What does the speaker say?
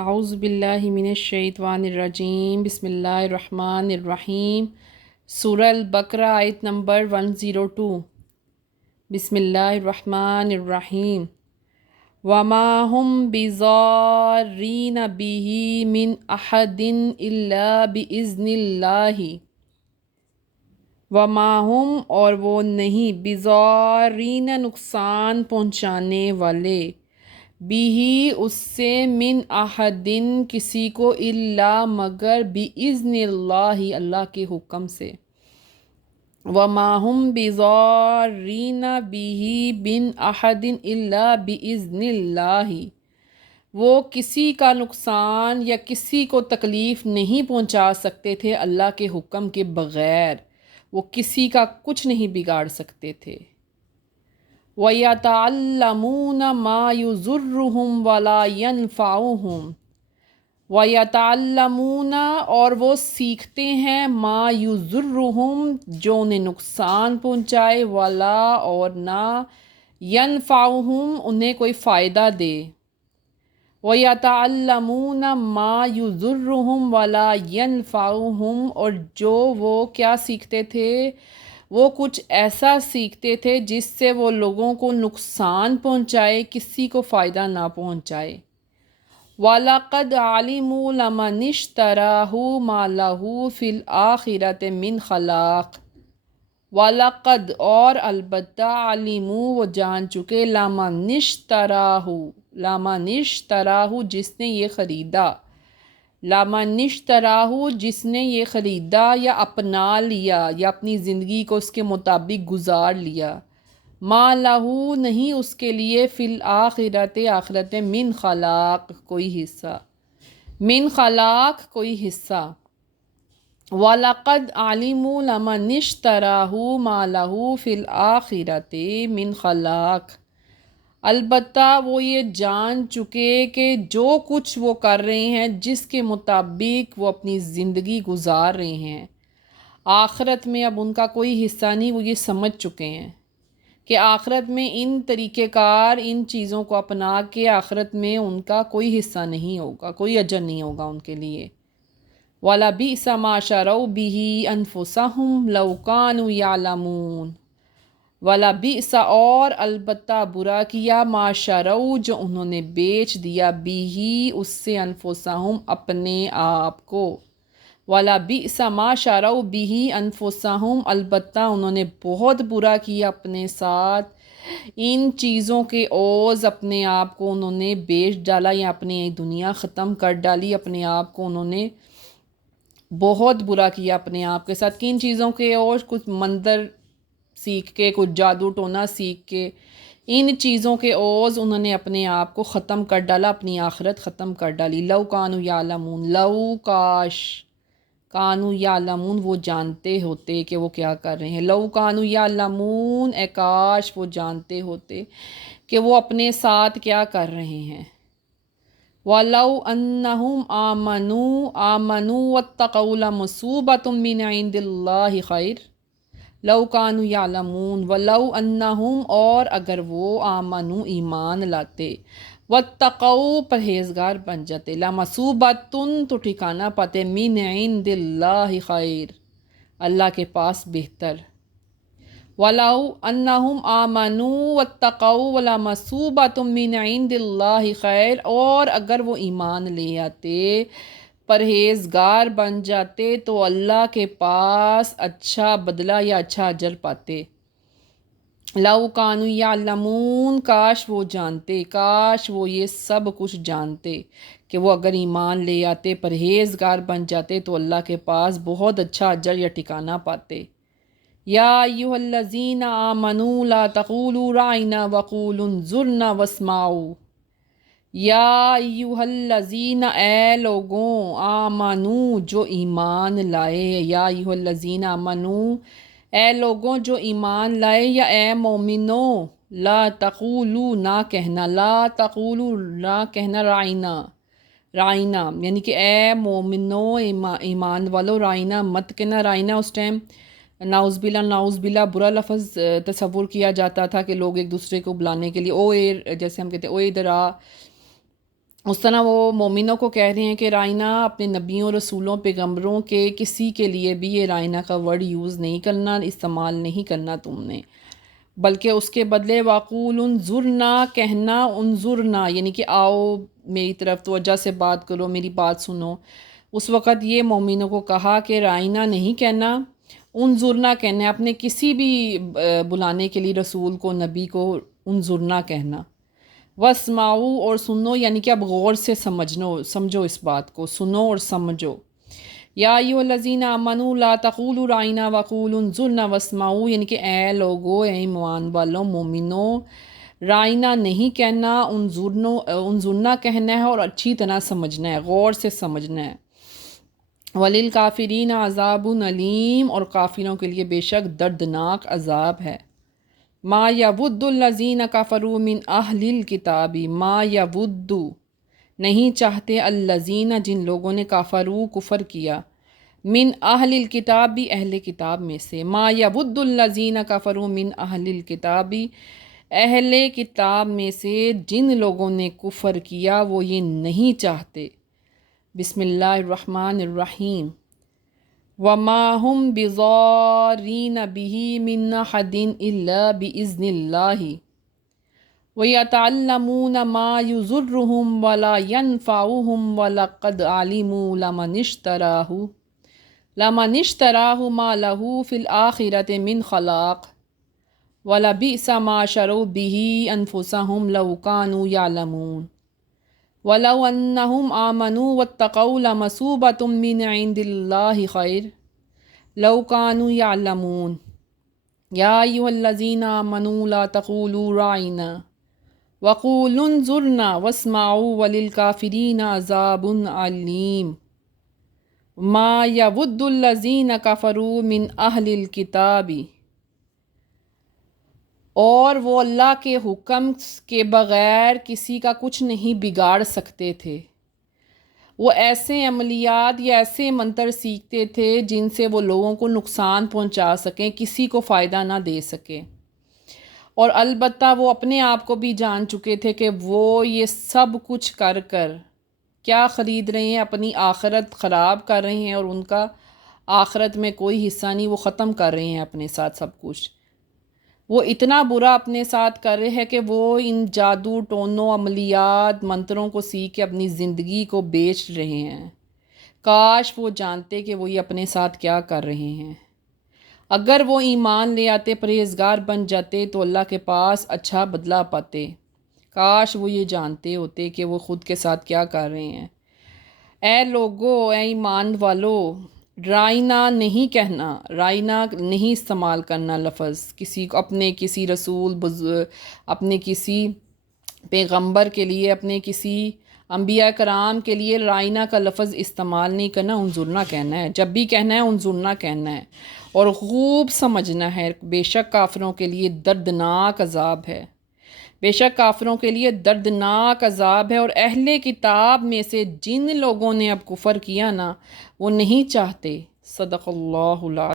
اعوذ باللہ من الشیطان الرجیم بسم اللہ الرحمن الرحیم سورہ البقرہ آیت نمبر 102۔ بسم اللہ الرحمن الرحیم وما ہم بضارین بہ من احد الا باذن اللہ وما ہم اور وہ نہیں بضارین نقصان پہنچانے والے بھی اس سے من احدن کسی کو الا مگر باذن اللہ اللہ کے حکم سے وما ہم بضارین بھی من احد الا باذن اللہ وہ کسی کا نقصان یا کسی کو تکلیف نہیں پہنچا سکتے تھے اللہ کے حکم کے بغیر، وہ کسی کا کچھ نہیں بگاڑ سکتے تھے۔ وَيَتَعَلَّمُونَ مَا يُضُرُّهُمْ وَلَا يَنفَعُهُمْ وَيَتَعَلَّمُونَ اور وہ سیکھتے ہیں ما يُضُرُّهُمْ جو انہیں نقصان پہنچائے ولا اور نہ ينفعُهُمْ انہیں کوئی فائدہ دے۔ وَيَتَعَلَّمُونَ مَا يُضُرُّهُمْ وَلَا يَنفَعُهُمْ اور جو وہ کیا سیکھتے تھے، وہ کچھ ایسا سیکھتے تھے جس سے وہ لوگوں کو نقصان پہنچائے، کسی کو فائدہ نہ پہنچائے۔ وَلَقَدْ عَلِمُوا لَمَنِ اشْتَرَاهُ مَا لَهُ فِي الْآخِرَةِ مِنْ خَلَاقٍ وَلَقَدْ اور البتہ عَلِمُوا وہ جان چکے لَمَنِ اشْتَرَاهُ جس نے یہ خریدا، لَمَنِ اشْتَرَاهُ جس نے یہ خریدا یا اپنا لیا یا اپنی زندگی کو اس کے مطابق گزار لیا، ما لہو نہیں اس کے لیے فی الآخرت آخرت من خلاق کوئی حصہ، من خلاق کوئی حصہ۔ وَلَقَدْ عَلِمُوا لَمَنِ اشْتَرَاهُ مَا لَهُ فِي الْآخِرَةِ مِنْ خَلَاقٍ البتہ وہ یہ جان چکے کہ جو کچھ وہ کر رہے ہیں، جس کے مطابق وہ اپنی زندگی گزار رہے ہیں، آخرت میں اب ان کا کوئی حصہ نہیں۔ وہ یہ سمجھ چکے ہیں کہ آخرت میں ان طریقہ کار، ان چیزوں کو اپنا کے آخرت میں ان کا کوئی حصہ نہیں ہوگا، کوئی اجر نہیں ہوگا ان کے لیے۔ وَلَبِئْسَ مَا شَرَوْا بِهِ أَنفُسَهُمْ لَوْ كَانُوا يَعْلَمُونَ وَلَبِئْسَ اور البتہ برا کیا ما شَرَوْا جو انہوں نے بیچ دیا بِهِ اس سے أنفُسَهُمْ اپنے آپ کو، وَلَبِئْسَ مَا شَرَوْا بِهِ أَنفُسَهُمْ البتہ انہوں نے بہت برا کیا اپنے ساتھ ان چیزوں کے عوض اپنے آپ کو انہوں نے بیچ ڈالا یا اپنی دنیا ختم کر ڈالی، اپنے آپ کو انہوں نے بہت برا کیا اپنے آپ کے ساتھ۔ کن چیزوں کے اور کچھ مندر سیکھ کے، کچھ جادو ٹونا سیکھ کے، ان چیزوں کے عوض انہوں نے اپنے آپ کو ختم کر ڈالا، اپنی آخرت ختم کر ڈالی۔ لو کانوا یعلمون لو کاش کانوا یعلمون وہ جانتے ہوتے کہ وہ کیا کر رہے ہیں، لو کانوا یعلمون اے کاش وہ جانتے ہوتے کہ وہ اپنے ساتھ کیا کر رہے ہیں۔ وَلَوْ أَنَّهُمْ آمَنُوا وَاتَّقَوْا لَمَثُوبَةٌ مِّنْ عِندِ اللَّهِ خَيْرٌ لَوْ كَانُوا يَعْلَمُونَ وَلَوْ أَنَّهُمْ اور اگر وہ آمنوا ایمان لاتے، وَاتَّقَوْا پرہیزگار بن جاتے، لَمَثُوبَةٌ تو ٹھکانہ پاتے، مِّنْ عِندِ اللَّهِ خَيْرٌ اللہ کے پاس بہتر۔ وَلَوْ أَنَّهُمْ آمَنُوا وَاتَّقَوْا وَلَمَثُوبَةٌ مِّنْ عِندِ اللَّهِ خَيْرٌ اور اگر وہ ایمان لے آتے، پرہیزگار بن جاتے تو اللہ کے پاس اچھا بدلہ یا اچھا اجر پاتے۔ لَوْ كَانُوا يَعْلَمُونَ کاش وہ جانتے، کاش وہ یہ سب کچھ جانتے کہ وہ اگر ایمان لے آتے، پرہیزگار بن جاتے تو اللہ کے پاس بہت اچھا اجر یا ٹھکانہ پاتے۔ یا ایھا الذین آمنوا لا تقولوا رائنا وقولوا انظرنا واسمعوا یا ایھا الذین اے لوگوں آمنو جو ایمان لائے، یا ایھا الذین آمنو اے لوگوں جو ایمان لائے، یا اے مومنو لا تقولوا نہ کہنا، لا تقولوا نہ کہنا رائنا، رائنا یعنی کہ اے مومنو ایمان والو رائنا مت کہنا۔ رائنا اس ٹائم نعوذ باللہ برا لفظ تصور کیا جاتا تھا کہ لوگ ایک دوسرے کو بلانے کے لیے او جیسے ہم کہتے ہیں او ادھر آ، اس طرح وہ مومنوں کو کہہ رہے ہیں کہ رائنا اپنے نبیوں رسولوں پیغمبروں کے کسی کے لیے بھی یہ رائنا کا ورڈ یوز نہیں کرنا، استعمال نہیں کرنا تم نے، بلکہ اس کے بدلے وقول انظرنا کہنا، انظرنا یعنی کہ آؤ میری طرف توجہ سے بات کرو، میری بات سنو۔ اس وقت یہ مومنوں کو کہا کہ رائنا نہیں کہنا، انظرنا کہنا ہے، اپنے کسی بھی بلانے کے لیے رسول کو، نبی کو انظرنا کہنا۔ واسمعوا اور سنو، یعنی کہ اب غور سے سمجھو اس بات کو، سنو اور سمجھو۔ یا ایھا الذین آمنوا لا تقولوا رائنا وقولوا انظرنا واسمعوا، یعنی کہ اے لوگو، اے ایمان والو، مومنو، رائنا نہیں کہنا، انظرنا کہنا ہے اور اچھی طرح سمجھنا ہے، غور سے سمجھنا ہے۔ وَلِلْكَافِرِينَ عَذَابٌ علیم، اور کافروں کے لیے بے شک دردناک عذاب ہے۔ ما یود الذین کفروا من اہل الکتاب، ما یود نہیں چاہتے، الذین جن لوگوں نے کفروا کفر کیا، من اہل الکتاب بھی اہل کتاب میں سے، ما یود الذین کفروا من اہل الکتاب اہل کتاب میں سے جن لوگوں نے کفر کیا وہ یہ نہیں چاہتے۔ بسم اللہ الرحمن الرحیم۔ وما هم بضارین به من احد الا باذن اللہ ویتعلمون ما یضرهم ولا ينفعهم ولقد علموا لمن اشتراه ما له في الآخرة من خلاق ولبئس ما شروا به انفسهم لو كانوا يعلمون وَلَوْ أَنَّهُمْ آمَنُوا وَاتَّقَوْا لَمَثُوبَةٌ مِّنْ عِندِ اللَّهِ خَيْرٌ لَوْ كَانُوا يَعْلَمُونَ يَا أَيُّهَا الَّذِينَ آمَنُوا لَا تَقُولُوا رَاعِنَا وَقُولُوا انظُرْنَا وَاسْمَعُوا وَلِلْكَافِرِينَ عَذَابٌ عَلِيمٌ۔ مَا يَوَدُّ الَّذِينَ كَفَرُوا مِنْ أَهْلِ الْكِتَابِ، اور وہ اللہ کے حکم کے بغیر کسی کا کچھ نہیں بگاڑ سکتے تھے، وہ ایسے عملیات یا ایسے منتر سیکھتے تھے جن سے وہ لوگوں کو نقصان پہنچا سکیں، کسی کو فائدہ نہ دے سکیں، اور البتہ وہ اپنے آپ کو بھی جان چکے تھے کہ وہ یہ سب کچھ کر کر کیا خرید رہے ہیں، اپنی آخرت خراب کر رہے ہیں، اور ان کا آخرت میں کوئی حصہ نہیں، وہ ختم کر رہے ہیں اپنے ساتھ سب کچھ۔ وہ اتنا برا اپنے ساتھ کر رہے ہیں کہ وہ ان جادو ٹونوں عملیات منتروں کو سیکھ کے اپنی زندگی کو بیچ رہے ہیں۔ کاش وہ جانتے کہ وہ یہ اپنے ساتھ کیا کر رہے ہیں۔ اگر وہ ایمان لے آتے، پرہیزگار بن جاتے تو اللہ کے پاس اچھا بدلہ پاتے۔ کاش وہ یہ جانتے ہوتے کہ وہ خود کے ساتھ کیا کر رہے ہیں۔ اے لوگو، اے ایمان والو، رائنا نہیں کہنا، رائنا نہیں استعمال کرنا لفظ کسی کو، اپنے کسی رسول، اپنے کسی پیغمبر کے لیے، اپنے کسی انبیاء کرام کے لیے رائنا کا لفظ استعمال نہیں کرنا، انظرنا کہنا ہے۔ جب بھی کہنا ہے انظرنا کہنا ہے، اور خوب سمجھنا ہے۔ بے شک کافروں کے لیے دردناک عذاب ہے، بے شک کافروں کے لیے دردناک عذاب ہے، اور اہل کتاب میں سے جن لوگوں نے اب کفر کیا نا، وہ نہیں چاہتے۔ صدق اللہ العظیم۔